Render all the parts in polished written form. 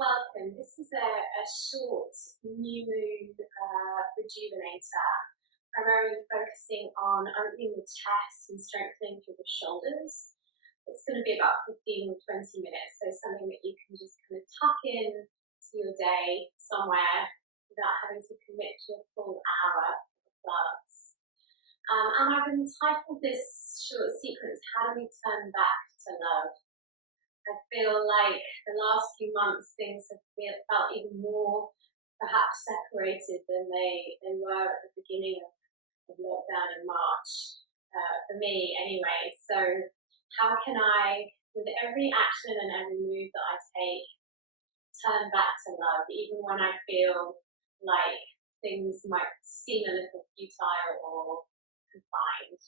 Welcome. This is a short new moon rejuvenator, primarily focusing on opening the chest and strengthening through the shoulders. It's going to be about 15 or 20 minutes, so something that you can just kind of tuck in to your day somewhere without having to commit to a full hour of the class. And I've entitled this short sequence, How Do We Turn Back to Love? I feel like the last few months things have felt even more perhaps separated than they were at the beginning of lockdown in March, for me anyway. So how can I, with every action and every move that I take, turn back to love, even when I feel like things might seem a little futile or confined?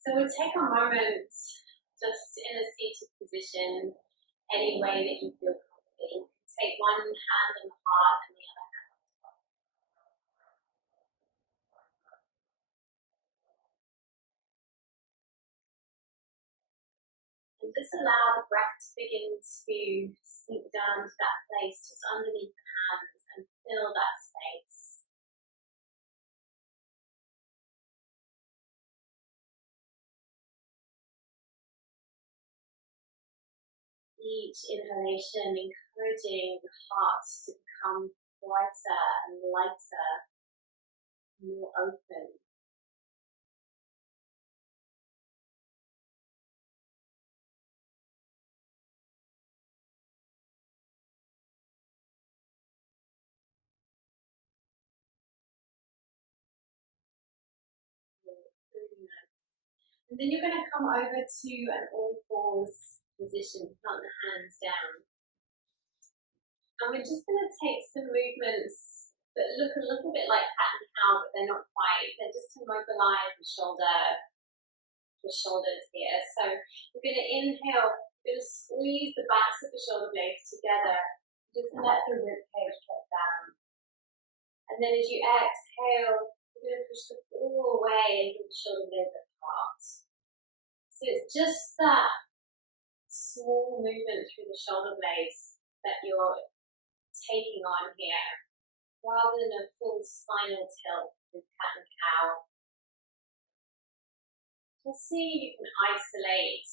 So we'll take a moment just in a seated position, any way that you feel comfortable. Take one hand on the heart and the other hand on the top. And just allow the breath to begin to sink down to that place just underneath the hands and fill that space. Each inhalation encouraging the heart to become brighter and lighter, more open. Really nice. And then you're going to come over to an all fours position, plant the hands down. And we're just going to take some movements that look a little bit like cat and cow, but they're not quite. They're just to mobilize the shoulders here. So we're going to inhale, we're going to squeeze the backs of the shoulder blades together. Just let the rib cage drop down. And then as you exhale, we're going to push the floor away and give the shoulder blades apart. So it's just that small movement through the shoulder blades that you're taking on here, rather than a full spinal tilt with cat and cow. Just see if you can isolate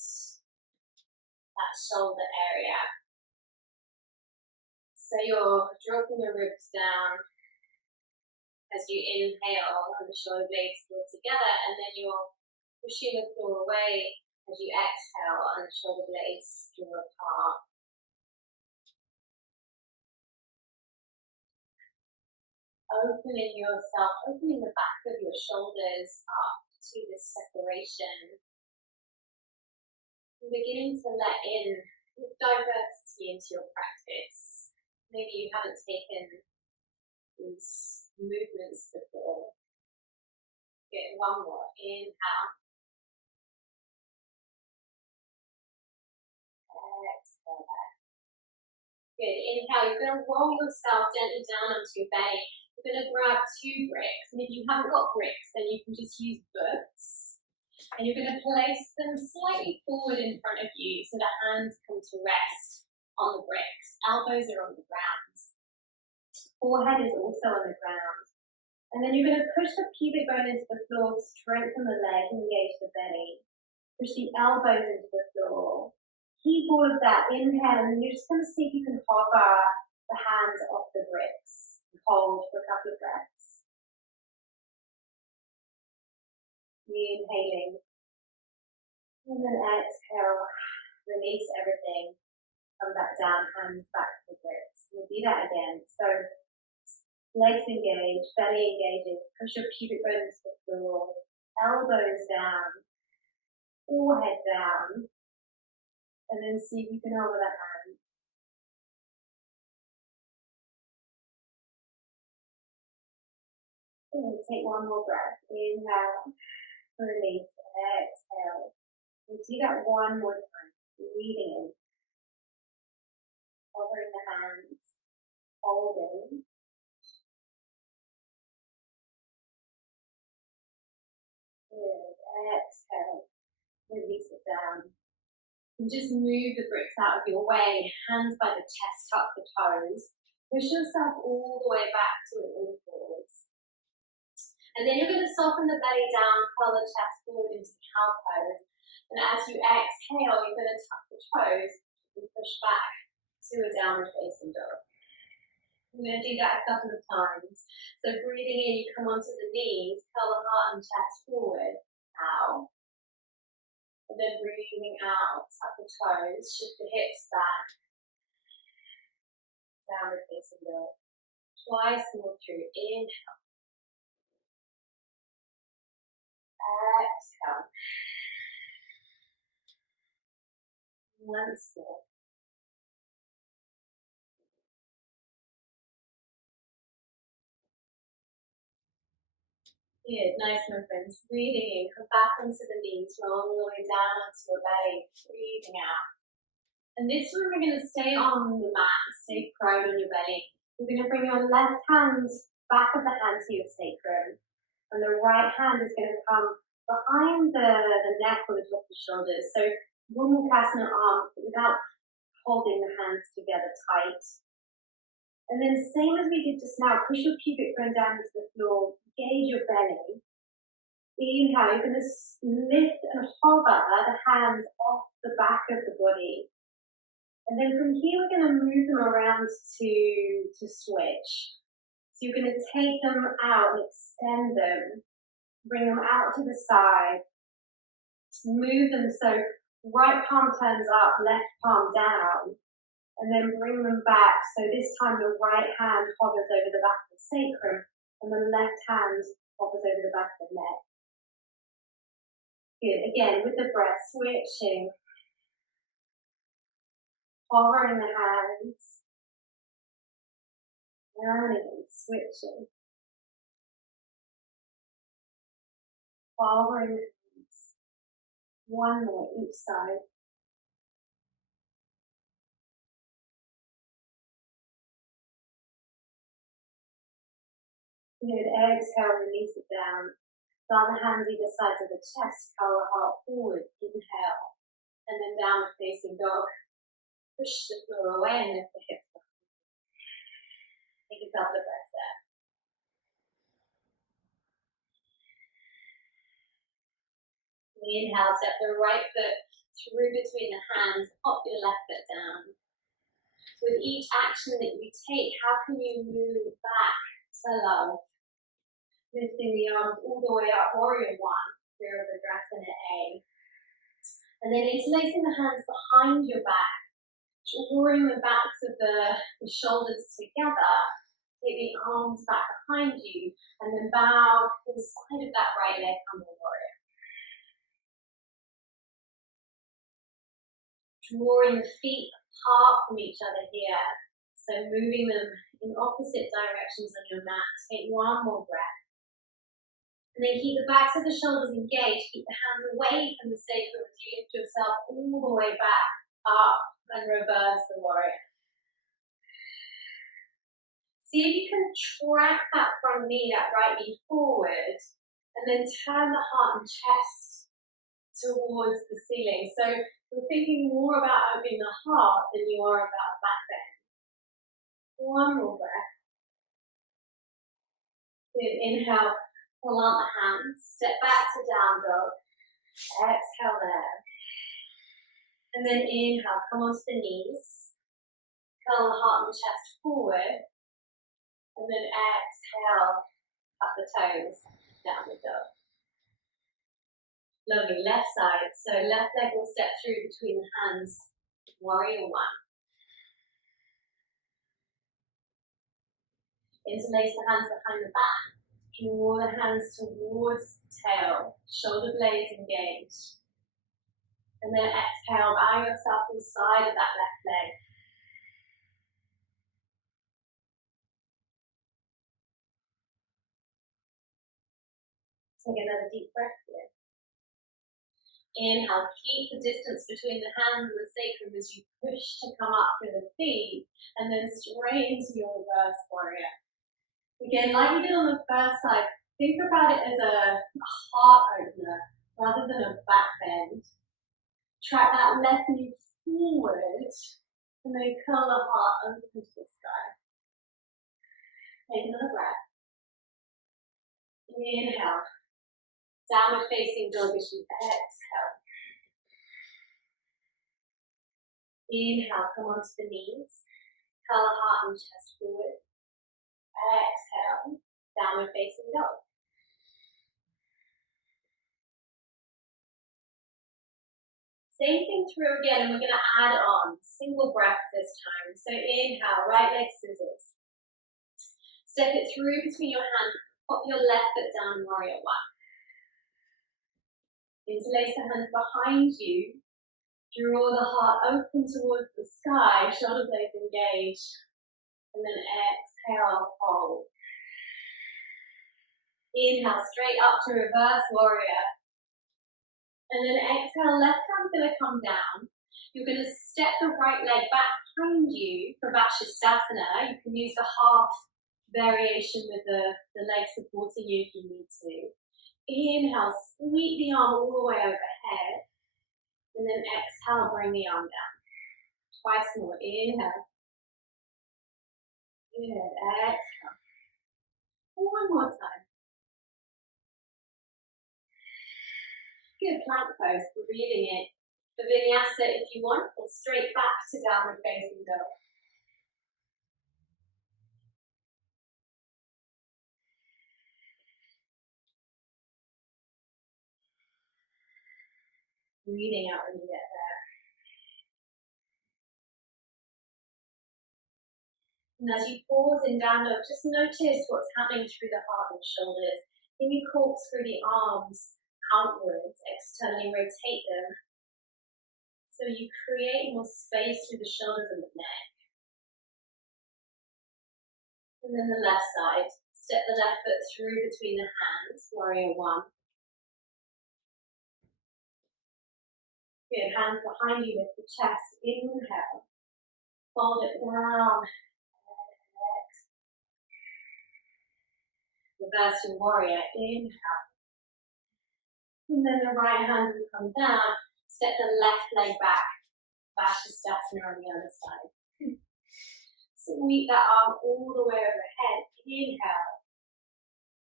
that shoulder area. So you're dropping the ribs down as you inhale and the shoulder blades pull together, and then you're pushing the floor away as you exhale and the shoulder blades draw apart. Opening yourself, opening the back of your shoulders up to this separation. And beginning to let in this diversity into your practice. Maybe you haven't taken these movements before. Get one more. Inhale. Exhale back. Good. Inhale. You're going to roll yourself gently down onto your belly. You're going to grab 2 bricks. And if you haven't got bricks, then you can just use books. And you're going to place them slightly forward in front of you so the hands come to rest on the bricks. Elbows are on the ground. Forehead is also on the ground. And then you're going to push the pubic bone into the floor, strengthen the leg, engage the belly. Push the elbows into the floor. Keep all of that, inhale, and then you're just going to see if you can hover the hands off the bricks. Hold for a couple of breaths. Inhaling. And then exhale, release everything. Come back down, hands back to the bricks. We'll do that again. So legs engage, belly engages, push your pubic bone into the floor, elbows down, forehead down, and then see if you can hover the hands. And take one more breath. Inhale, release, exhale. We'll do that one more time. Breathing in, hovering the hands, holding. Good. Exhale. Release it down. And just move the bricks out of your way, hands by the chest, tuck the toes. Push yourself all the way back to an all fours. And then you're going to soften the belly down, curl the chest forward into cow pose. And as you exhale, you're going to tuck the toes and push back to a downward facing dog. I'm going to do that a couple of times. So breathing in, you come onto the knees, curl the heart and chest forward, cow. And then breathing out, tuck the toes, shift the hips back, downward facing dog. Twice more through, inhale, exhale. Once more. Good, nice my friends. Breathing in, come back onto the knees, roll all the way down onto your belly, breathing out. And this one we're going to stay on the mat, stay prone on your belly. We're going to bring your left hand, back of the hand to your sacrum. And the right hand is going to come behind the neck or the top of the shoulders. So Bhumukasana arms, but without holding the hands together tight. And then same as we did just now, push your pubic bone down into the floor, engage your belly. Inhale, you're going to lift and hover the hands off the back of the body. And then from here, we're going to move them around to switch. So you're going to take them out and extend them, bring them out to the side, move them so right palm turns up, left palm down. And then bring them back. So this time the right hand hovers over the back of the sacrum and the left hand hovers over the back of the neck. Good. Again, with the breath, switching. Hovering the hands. And again, switching. Hovering the hands. One more each side. Good. Exhale, release it down. Plant the hands either side of the chest, curl the heart forward, inhale. And then downward facing dog. Push the floor away and lift the hips up. Take a couple of breaths there. Inhale, step the right foot through between the hands, pop your left foot down. With each action that you take, how can you move back to love? Lifting the arms all the way up, warrior one, Virabhadrasana A. And then interlacing the hands behind your back, drawing the backs of the shoulders together. Take the arms back behind you, and then bow to the side of that right leg, humble warrior. Drawing the feet apart from each other here. So moving them in opposite directions on your mat. Take one more breath. And then keep the backs of the shoulders engaged. Keep the hands away from the sacrum as you lift yourself all the way back, up, and reverse the warrior. See if you can track that front knee, that right knee forward, and then turn the heart and chest towards the ceiling. So you're thinking more about opening the heart than you are about the back bend. One more breath. Good. Inhale, plant the hands, step back to down dog. Exhale there. And then inhale, come onto the knees. Curl the heart and chest forward. And then exhale, up the toes, down the dog. Lovely, left side. So left leg will step through between the hands. Warrior one. Interlace the hands behind the back. Draw the hands towards the tail. Shoulder blades engaged. And then exhale, bow yourself to the side of that left leg. Take another deep breath here. Inhale, keep the distance between the hands and the sacrum as you push to come up through the feet, and then straight into your reverse warrior. Again, like we did on the first side, think about it as a heart opener rather than a back bend. Track that left knee forward, and then curl the heart open to the sky. Take another breath. Inhale. Downward facing dog as you exhale. Inhale, come onto the knees. Curl the heart and chest forward. Exhale, downward facing dog. Same thing through again, and we're going to add on single breaths this time. So inhale, right leg scissors. Step it through between your hands. Pop your left foot down, warrior one. Interlace the hands behind you. Draw the heart open towards the sky, shoulder blades engaged. And then exhale, fold. Inhale, straight up to reverse warrior. And then exhale, left hand's going to come down. You're going to step the right leg back behind you for Vinyasa. You can use the half variation with the leg supporting you if you need to. Inhale, sweep the arm all the way overhead. And then exhale, bring the arm down. Twice more. Inhale. Good. Exhale. One more time. Good. Plank pose. Breathing in. For Vinyasa, if you want, or straight back to downward facing dog. Breathing out when you get there. And as you pause in down dog, just notice what's happening through the heart and shoulders. Can you corkscrew the arms outwards, externally rotate them, so you create more space through the shoulders and the neck. And then the left side, step the left foot through between the hands, warrior one. Good, hands behind you, lift the chest, inhale, fold it down, reverse your warrior, inhale. And then the right hand will come down, step the left leg back, Vinyasa on the other side. Sweep that arm all the way overhead, inhale,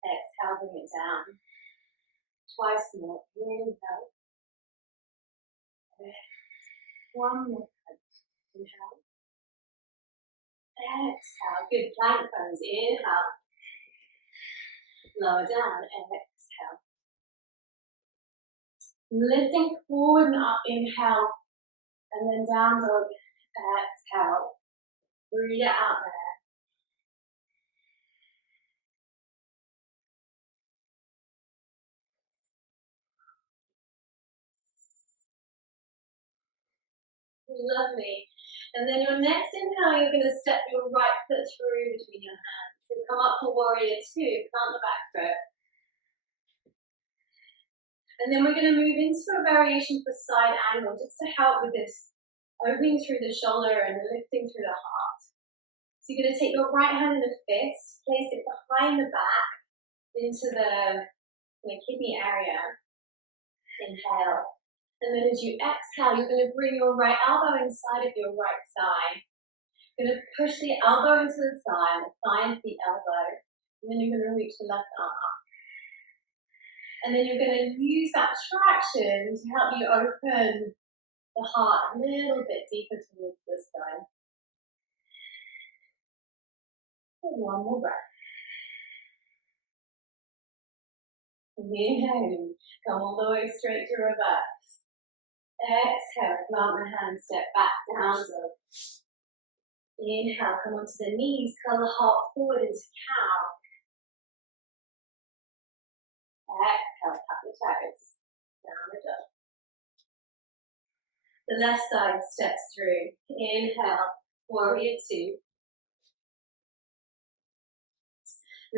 exhale, bring it down. Twice more, inhale. One more time, inhale. Exhale, good plank pose, inhale. Lower down, exhale. Lifting forward and up, inhale, and then down dog, exhale. Breathe it out there. Lovely. And then your next inhale, you're going to step your right foot through between your hands. So come up for warrior two, plant the back foot. And then we're going to move into a variation for side angle, just to help with this opening through the shoulder and lifting through the heart. So you're going to take your right hand in a fist, place it behind the back into the kidney area. Inhale. And then as you exhale, you're going to bring your right elbow inside of your right thigh. You're going to push the elbow into the thigh into the elbow. And then you're going to reach the left arm up. And then you're going to use that traction to help you open the heart a little bit deeper towards the sky. And one more breath. Inhale, come all the way straight to reverse. Exhale, plant the hands, step back, down dog. Inhale, come onto the knees, curl the heart forward into cow. Exhale, tap the toes, down the dog. The left side steps through. Inhale, warrior two.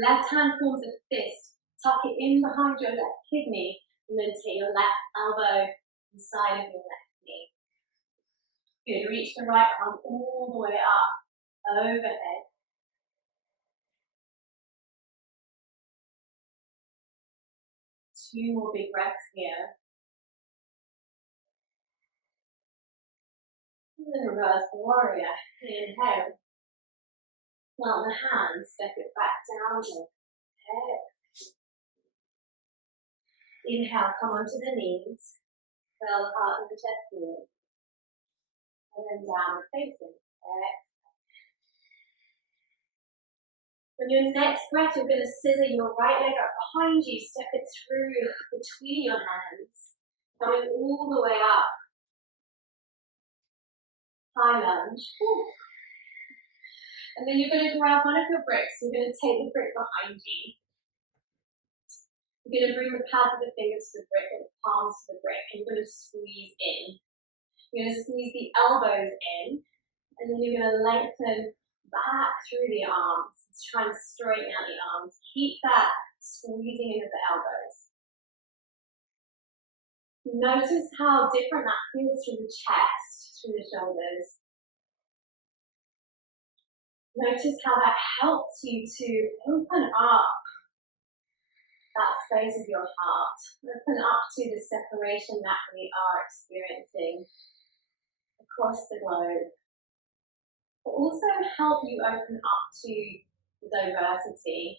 Left hand forms a fist, tuck it in behind your left kidney, and then take your left elbow inside of your left knee. Good, reach the right arm all the way up, overhead. Two more big breaths here. And then reverse the warrior. Inhale. Plant the hands, step it back down. Exhale. Inhale, come onto the knees. Curl the heart and the chest forward. And then downward facing. Exhale. On your next breath, you're going to scissor your right leg up behind you, step it through between your hands, coming all the way up. High lunge. Woo. And then you're going to grab one of your bricks. You're going to take the brick behind you. You're going to bring the pads of the fingers to the brick or the palms to the brick, and you're going to squeeze in. You're going to squeeze the elbows in, and then you're going to lengthen back through the arms. Let's try and straighten out the arms. Keep that squeezing in of the elbows. Notice how different that feels through the chest, through the shoulders. Notice how that helps you to open up that space of your heart. Open up to the separation that we are experiencing across the globe. But also help you open up to the diversity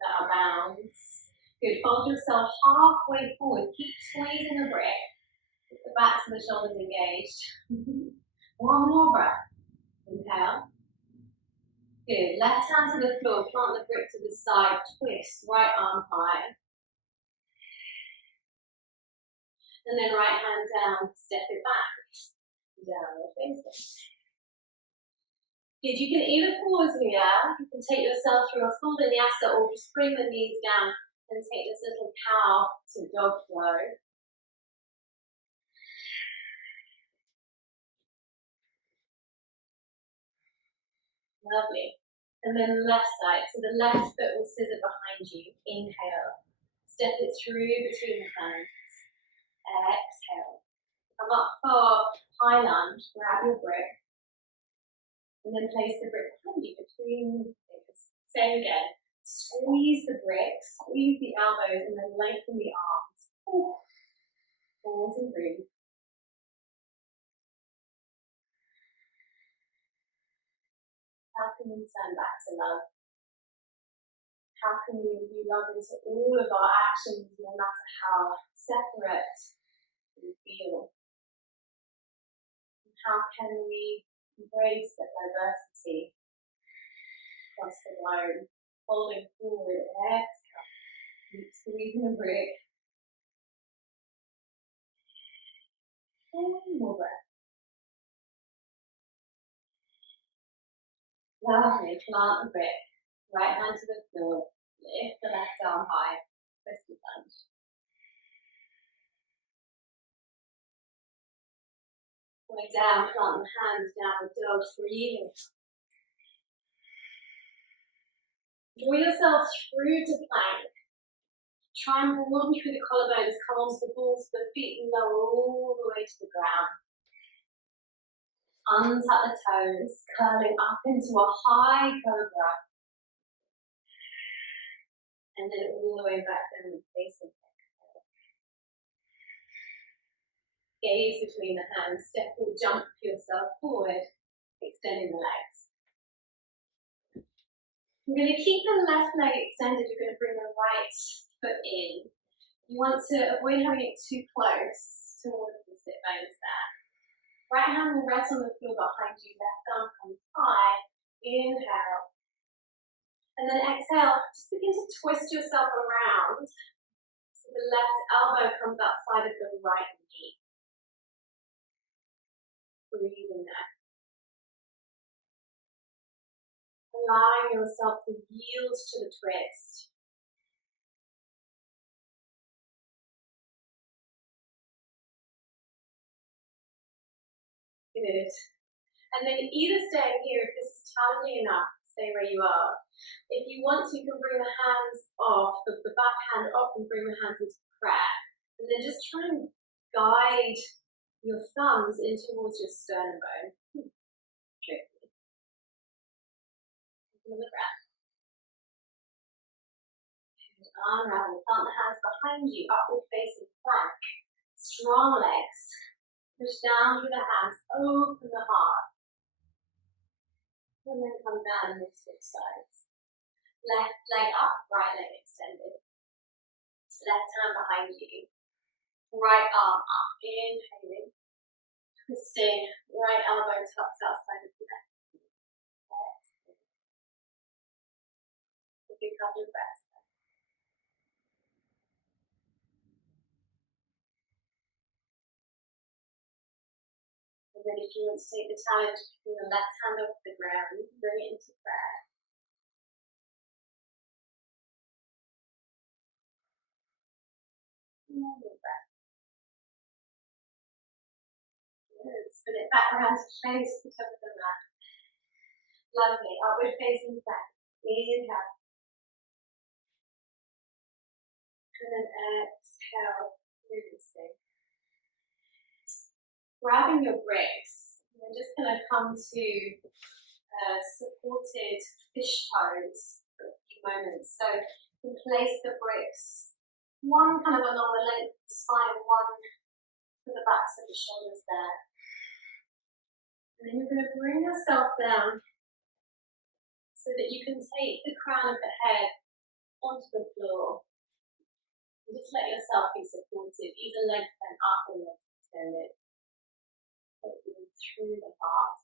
that abounds. Good, fold yourself halfway forward. Keep squeezing the brick. Keep the backs and the shoulders engaged. One more breath. Inhale. Good, left hand to the floor, plant the brick to the side, twist, right arm high. And then right hand down, step it back. Downward facing. Good, you can either pause here, you can take yourself through a full vinyasa or just bring the knees down and take this little cow to dog flow. Lovely. And then left side, so the left foot will scissor behind you. Inhale. Step it through between the hands. Exhale. Come up for high lunge, grab your brick. And then place the brick behind you between the fingers. Same again. Squeeze the brick, squeeze the elbows, and then lengthen the arms. Pause and breathe. How can we turn back to love? How can we imbue love into all of our actions, no matter how separate we feel? And how can we embrace that diversity across the globe? Folding forward, exhale. Keep squeezing the brick. One more breath. Lovely, plant the brick. Right hand to the floor. Lift the left arm high. Twist the lunge. Going down, plant the hands down the dog, breathing. Draw yourself through to plank. Try and broaden through the collarbones, come onto the balls of the feet and lower all the way to the ground. Untuck the toes, curling up into a high cobra. And then all the way back down, facing exhale. Gaze between the hands, step or jump yourself forward, extending the legs. You're going to keep the left leg extended, you're going to bring the right foot in. You want to avoid having it too close towards the sit bones there. Right hand will rest on the floor behind you, left arm comes high. Inhale. And then exhale, just begin to twist yourself around. So the left elbow comes outside of the right knee. Breathing there. Allowing yourself to yield to the twist. Good. And then either staying here, if this is challenging enough, stay where you are. If you want to, you can bring the hands off, the back hand off and bring the hands into prayer. And then just try and guide your thumbs in towards your sternum bone. Tricky. Another breath. And unravel. Plant the hands behind you, upward facing plank. Strong legs. Push down through the hands, open the heart. And then come down and switch sides. Left leg up, right leg extended. Left hand behind you. Right arm up, inhaling. Twisting, right elbow tucks outside of the neck. Take a couple of breaths. And then if you want to take the challenge, putting the left hand off the ground, bring it into prayer. Normal breath. Good. Spin it back around to face the top of the mat. Lovely. Upward facing back. Inhale. And then exhale, releasing. Grabbing your bricks. We're just going to come to supported fish pose for a few moments. So you can place the bricks, one kind of along the length of the spine, one for the backs of the shoulders there. And then you're going to bring yourself down so that you can take the crown of the head onto the floor. And just let yourself be supported, either legs bent up or legs extended. Opening through the heart.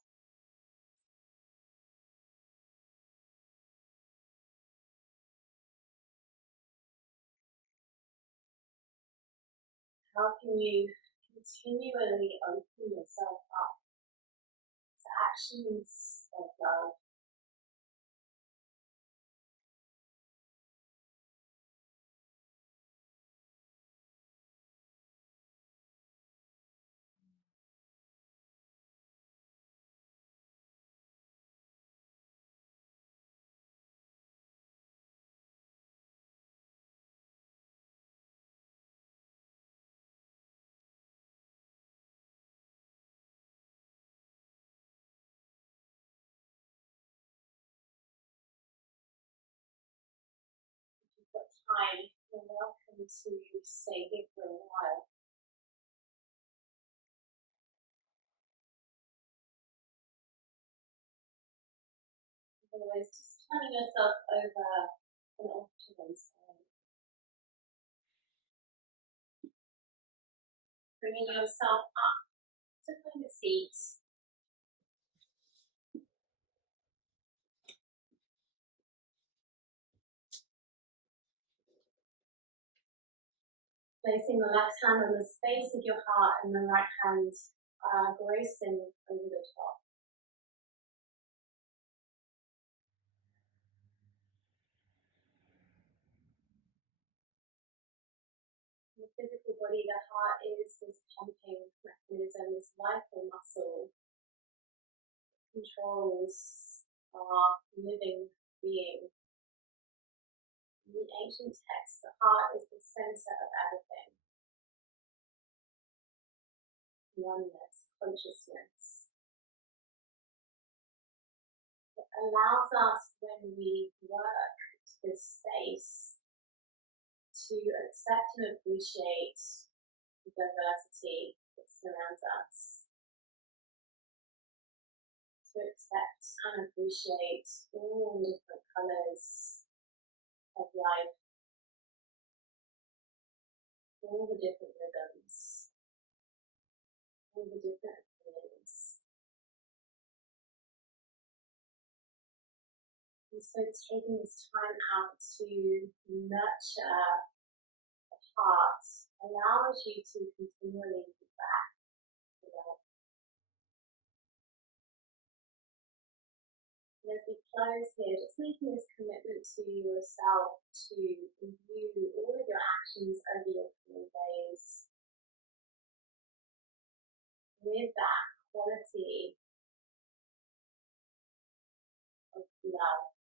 How can you continually open yourself up to actions of love? If you've got time, you're welcome to stay here for a while. Otherwise, just turning yourself over and off to one side. Bringing yourself up to find a seat. Placing the left hand on the space of your heart and the right hand gracing over the top. In the physical body, the heart is this pumping mechanism, this vital muscle that controls our living being. In the ancient text, the heart is the center of everything. Oneness, consciousness. It allows us, when we work to this space, to accept and appreciate the diversity that surrounds us. To accept and appreciate all the different colours of life, all the different rhythms, all the different opinions. And so taking this time out to nurture the heart allows you to continually give back to love. And as we close here, just making this commitment to yourself to review all of your actions over your coming days with that quality of love.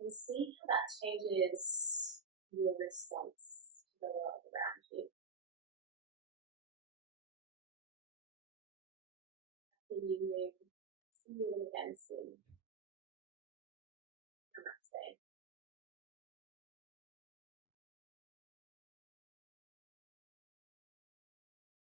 And see how that changes your response to the world around you. After you move, see you again soon.